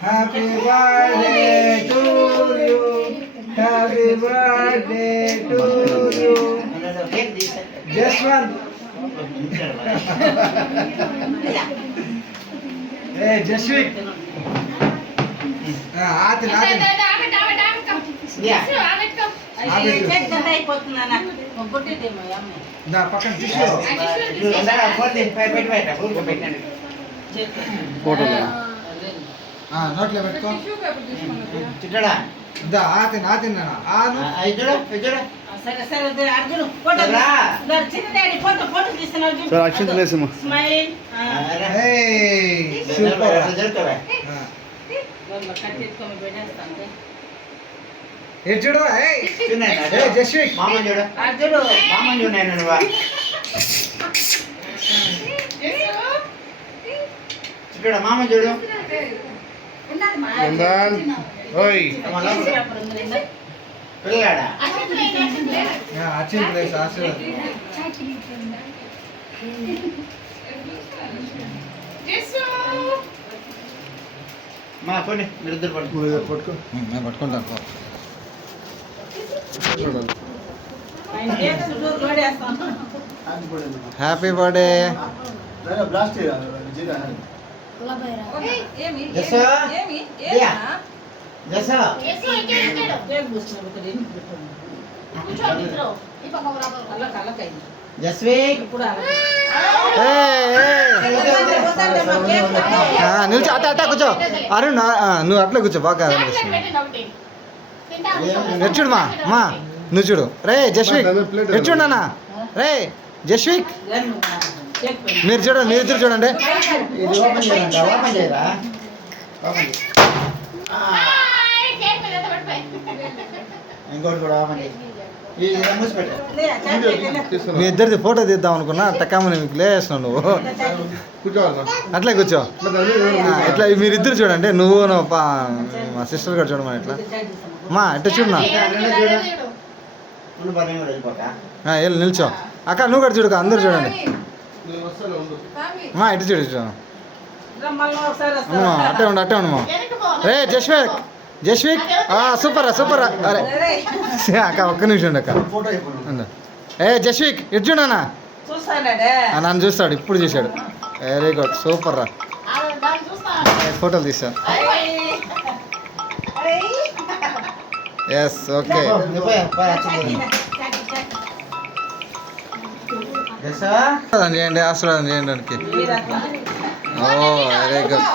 Happy birthday to you. Happy birthday to you. Just one. Hey, Jashvik. Atin. Yeah. Da pakan tissue. Photo. నోట్లో పెట్టుకో చిట్టడా దా ఆతిన్ ఆను ఐదుడు సరే Arjun photo దర్ చిన్న డాడీ ఫోటో తీస్తున్నావు సర్ అక్షంత లేసమ్మ స్మైల్ హే సూపర్ జరుతవే వల్ల కట్టెత్తుకొని బెడేస్తాంటే ఏ చూడు హే ఏ జస్విక్ మామ చూడు అర్జున్ మామ చూడు నేను వా చిట్టడా మామ చూడు ఉందాన్ ఓయ్ పిల్లడా అచ్చిన్ ప్లేస్ ఆశీర్వాదం జెస్సు మా పోని మీరు ఇద్దరు పట్టుకో నేను పట్టుకుంటాను హ్యాపీ బర్త్డే బ్లాస్ట్ నిల్చో అట్ట కూర్చో అరుణ్ నువ్వు అట్లా కూర్చో బాగా ఎచ్చుడు మా నువ్వు చూడు రే జస్విక్ ఎచ్చుడు నాన్న రే జస్విక్ మీరు చూడండి మీరు ఇద్దరు చూడండి ఇది ఓపెన్ చేయరా ఇంకోటి కూడా ఓపెన్ చేయి మీ ఇద్దరిది ఫోటో తీద్దాం అనుకున్నా తక్కువ మీకు లేస్తున్నావు నువ్వు అట్లే కూర్చో ఇట్లా మీరిద్దరు చూడండి నువ్వు మా సిస్టర్ గారు చూడమా ఇట్లా మా ఇట్లా చూడనా వెళ్ళి నిల్చో అక్క నువ్వు కూడా చూడక అందరు చూడండి మా ఇటు చూడు అట్టే ఉండు మా రే జస్విక్ సూపర్ అరే అక్క ఒక్క నిమిషం ఉండు అక్క ఏ జస్విక్ ఇటు చూడనా నన్ను చూస్తాడు ఇప్పుడు చూశాడు వెరీ గుడ్ సూపర్ రా ఫోటోలు తీసా ఎస్ ఓకే చేయండి ఆశీర్వాదం చేయండి ఓ వెరీ గుడ్